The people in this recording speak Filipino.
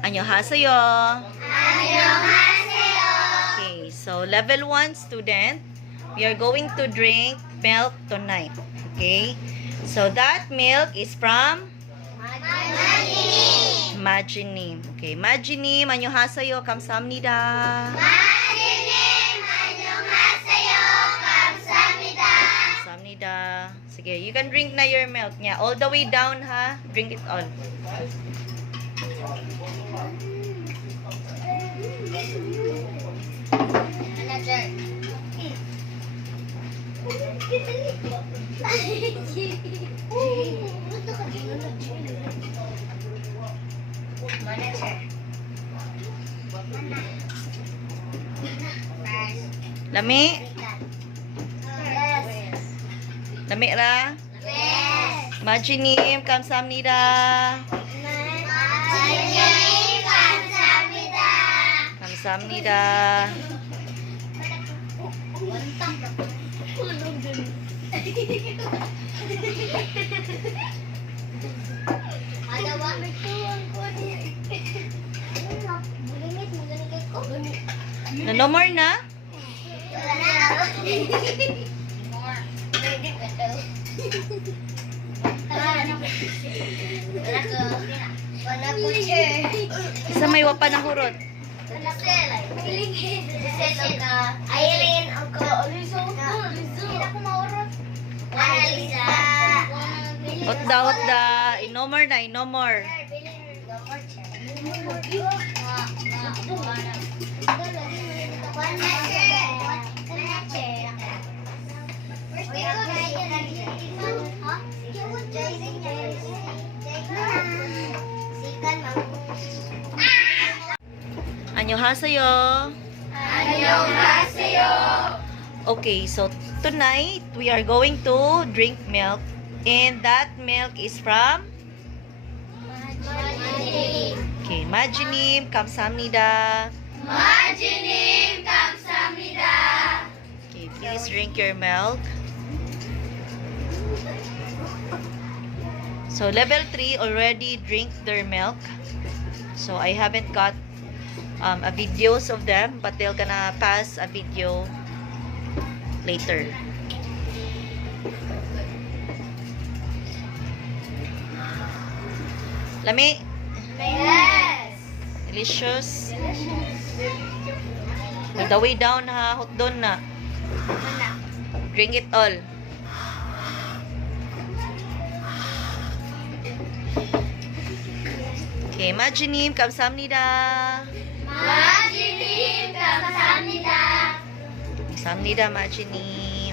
안녕하세요. 안녕하세요. Okay, so level 1 student, we are going to drink milk tonight. Okay, so that milk is from 마지님. Majinim. Okay, Majinim, 안녕하세요. 감사합니다. 마지님, 안녕하세요. 감사합니다. 감사합니다. Sige, you can drink na your milk niya. All the way down, ha? Drink it all. Manager. Manager. Lami? Yes. Lami ra? Yes. Majinim, 감사합니다. 마지님, 감사합니다. 감사합니다. No more na? Isa may wapa ng hurot. Aileen, Uncle. Annalisa. Hotda. No more na, no more. 안녕하세요. 안녕하세요. Okay, so tonight we are going to drink milk, and that milk is from okay, Majinim, 감사합니다. 마지님 감사합니다. Okay, please drink your milk. So level 3 already drink their milk. So I haven't got a videos of them, but they're gonna pass a video later. Lami, Yes. delicious. All the way down ha, hot doon na. Drink it all. Okay, Majinim, 감사합니다. 마지님 감사합니다. 감사합니다, Majinim.